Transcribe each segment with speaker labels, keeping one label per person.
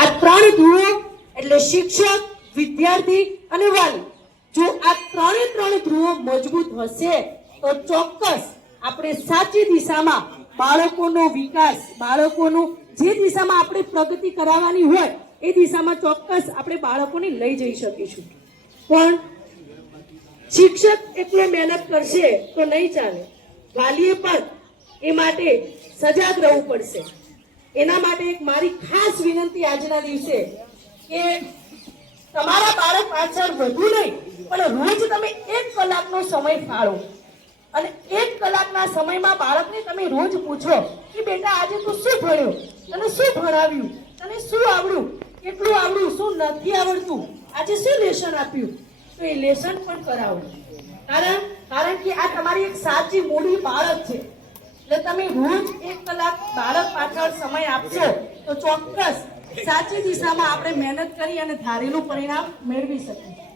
Speaker 1: આ ત્રણ ધ્રુવો એટલે શિક્ષક, વિદ્યાર્થી અને વાલી. જો આ ત્રણે ત્રણ ધ્રુવો મજબૂત હશે, તો ચોક્કસ આપણે સાચી દિશામાં બાળકોનો વિકાસ, બાળકોનું જે દિશામાં આપણે પ્રગતિ કરાવવાની હોય, એ દિશામાં ચોક્કસ આપણે બાળકોને લઈ જઈ શકીશું. પણ શિક્ષક એકલો મહેનત કરશે તો નહીં ચાલે. વાલીએ પણ એ માટે સજાગ રહેવું પડશે. એના માટે એક મારી ખાસ વિનંતી આજના દિવસે કે તમારા બાળક પાછળ વધુ નહીં, પણ રોજ તમે એક કલાકનો સમય ફાળો. અને એક કલાકના સમયમાં બાળકને તમે રોજ પૂછો કે બેટા, આજે તું શું ભણ્યો? તને શું ભણાવ્યું? તને શું આવડ્યું? કેટલું આવડ્યું? શું નથી આવડતું? આજે શું લેસન આપ્યું? તો એ લેસન પણ કરાવો. કારણ કારણ કે આ તમારી એક સાચી મૂડી બાળક છે. એટલે તમે રોજ એક કલાક બાળક પાછળ સમય આપશો, તો ચોક્કસ સાચી દિશામાં આપણે મહેનત કરી અને ધારેલું પરિણામ મેળવી શકીએ.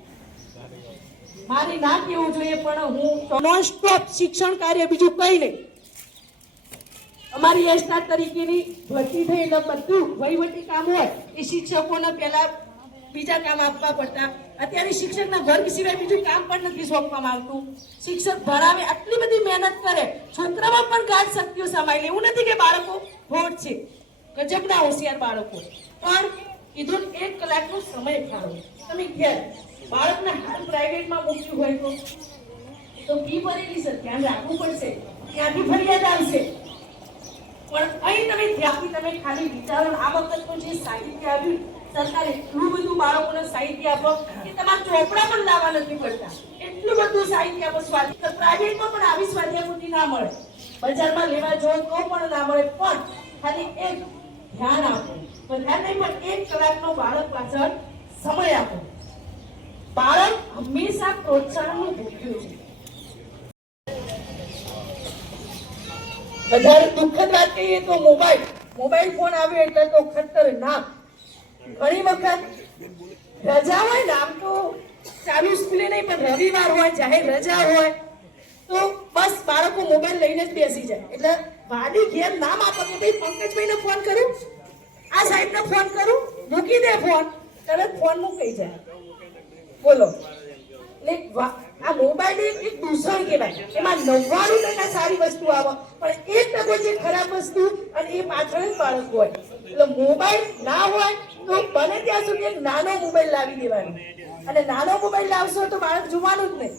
Speaker 1: મારે ના કેવું જોઈએ, પણ હું નોન સ્ટોપ શિક્ષણ કાર્ય બીજું કઈ નહીં. અમારી એસના તરીકેની ભરતી થઈ એટલે બધું વહીવટી કામ હોય, એ શિક્ષકોને પહેલા બીજા કામ આપવા પડતા. અત્યારે શિક્ષકના વર્ગ સિવાય બીજું કામ પણ નથી સોંપવામાં આવતું. શિક્ષક ભણાવે આટલી બધી મહેનત કરે, છોકરામાં પણ ગાઢ શક્તિઓ સમાય એવું નથી કે બાળકો ભોટ છે, ગજબના હોશિયાર બાળકો પણ કીધું એક કલાકનો સમય ફાળો. તમે ઘેર બાળકને હાલ પ્રાઇવેટમાં મૂક્યું હોય તો તો ફી ભરેલી છે. ધ્યાન રાખવું પડશે. ત્યાંથી ફરિયાદ આવશે. પણ અહીં તમે ત્યાંથી તમે ખાલી વિચારો આ વખતનું જે સાહિત્ય આવ્યું, સરકારે એટલું બધું બાળકોને સાહિત્ય આપો કે તમારે ચોપડા પણ લાવવા નથી પડતા. એટલું બધું સાહિત્ય આપો સ્વાધ્યાય પ્રાઇવેટમાં પણ આવી સ્વાધ્યાય ના મળે. બજારમાં લેવા જો તો પણ ના મળે, પણ ખાલી એક ધ્યાન આપો. બધા નહીં, પણ એક કલાકનો બાળક પાછળ સમય આપો. બાળક હંમેશા પ્રોત્સાહનનું ભૂખ્યું છે. વધારે દુઃખદ વાત કહીએ તો મોબાઈલ. મોબાઈલ ફોન આવ્યો એટલે તો ખતરનાક. ઘણી વખત રજા હોય ને, આમ તો ચાલુ સ્કૂલે નહીં, પણ રવિવાર હોય, જાહેર રજા હોય, તો બસ બાળકો મોબાઈલ લઈને જ બેસી જાય. એટલે વાલી ઘેર નામ આપો કે ભાઈ પંકજભાઈને ફોન કરું, આ સાહેબને ફોન કરું, મૂકી દે ફોન તરત ફોન મૂકી જાય. બોલો. ને આ મોબાઈલ એક દૂષણ કહેવાય. એમાં નવ્વાણું ટકા સારી વસ્તુ આવે, પણ એક ટકો જે ખરાબ વસ્તુ અને એ પાછળ જ બાળક હોય. એટલે મોબાઈલ ના હોય તો બને ત્યાં સુધી એક નાનો મોબાઈલ લાવી દેવાનો. અને નાનો મોબાઈલ લાવશો તો બાળક જોવાનું જ નહીં.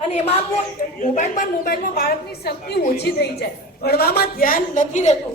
Speaker 1: અને એમાં પણ મોબાઈલમાં પણ મોબાઈલમાં બાળકની શક્તિ ઓછી થઈ જાય. ભણવામાં ધ્યાન નથી રહેતું.